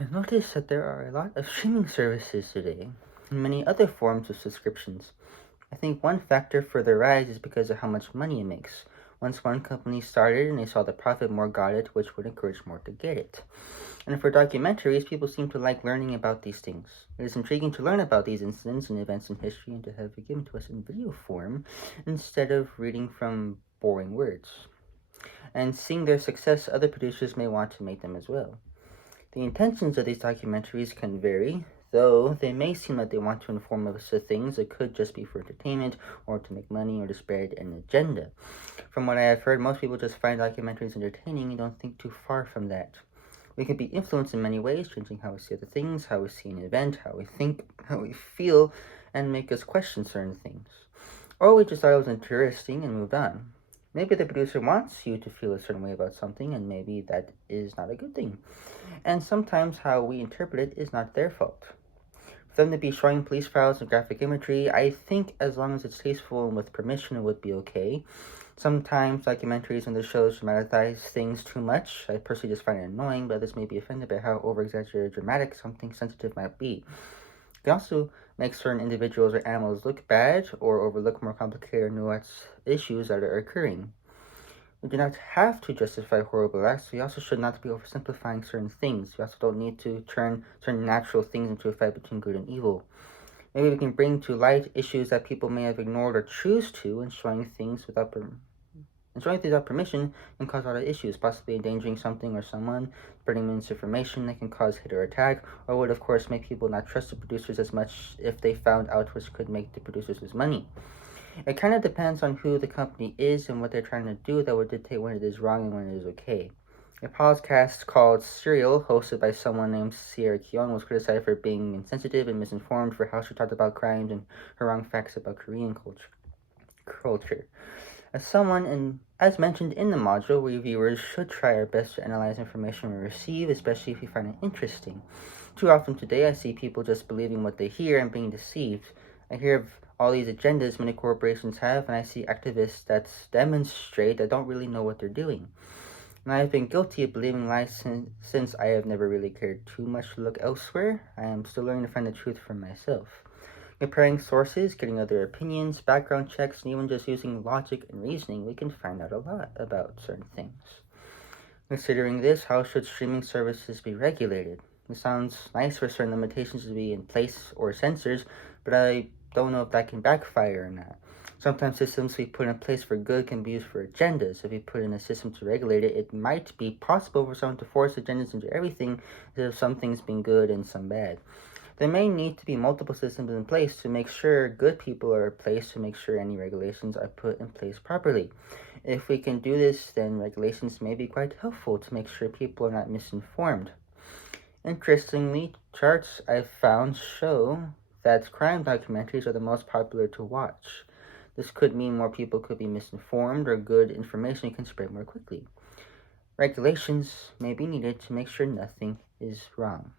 I've noticed that there are a lot of streaming services today, and many other forms of subscriptions. I think one factor for their rise is because of how much money it makes. Once one company started and they saw the profit, more got it, which would encourage more to get it. And for documentaries, people seem to like learning about these things. It is intriguing to learn about these incidents and events in history and to have it given to us in video form instead of reading from boring words. And seeing their success, other producers may want to make them as well. The intentions of these documentaries can vary, though they may seem like they want to inform us of things that could just be for entertainment or to make money or to spread an agenda. From what I have heard, most people just find documentaries entertaining and don't think too far from that. We can be influenced in many ways, changing how we see other things, how we see an event, how we think, how we feel, and make us question certain things. Or we just thought it was interesting and moved on. Maybe the producer wants you to feel a certain way about something, and maybe that is not a good thing. And sometimes how we interpret it is not their fault. For them to be showing police files and graphic imagery, I think as long as it's tasteful and with permission, it would be okay. Sometimes documentaries and the shows dramatize things too much. I personally just find it annoying, but others may be offended by how over-exaggerated dramatic something sensitive might be. It can also make certain individuals or animals look bad or overlook more complicated or nuanced issues that are occurring. We do not have to justify horrible acts. We also should not be oversimplifying certain things. We also don't need to turn certain natural things into a fight between good and evil. Maybe we can bring to light issues that people may have ignored or choose to, and showing things without permission can cause a lot of issues, possibly endangering something or someone, spreading misinformation that can cause hit or attack, or would of course make people not trust the producers as much if they found out which could make the producers lose money. It kind of depends on who the company is and what they're trying to do that would dictate when it is wrong and when it is okay. A podcast called Serial, hosted by someone named Sierra Keong, was criticized for being insensitive and misinformed for how she talked about crimes and her wrong facts about Korean culture. As mentioned in the module, we viewers should try our best to analyze information we receive, especially if we find it interesting. Too often today, I see people just believing what they hear and being deceived. I hear of all these agendas many corporations have, and I see activists that demonstrate that don't really know what they're doing. And I have been guilty of believing lies since I have never really cared too much to look elsewhere. I am still learning to find the truth for myself. Comparing sources, getting other opinions, background checks, and even just using logic and reasoning, we can find out a lot about certain things. Considering this, how should streaming services be regulated? It sounds nice for certain limitations to be in place or censors, but I don't know if that can backfire or not. Sometimes systems we put in place for good can be used for agendas. If we put in a system to regulate it, it might be possible for someone to force agendas into everything, instead of some things being good and some bad. There may need to be multiple systems in place to make sure good people are in place to make sure any regulations are put in place properly. If we can do this, then regulations may be quite helpful to make sure people are not misinformed. Interestingly, charts I've found show that crime documentaries are the most popular to watch. This could mean more people could be misinformed or good information can spread more quickly. Regulations may be needed to make sure nothing is wrong.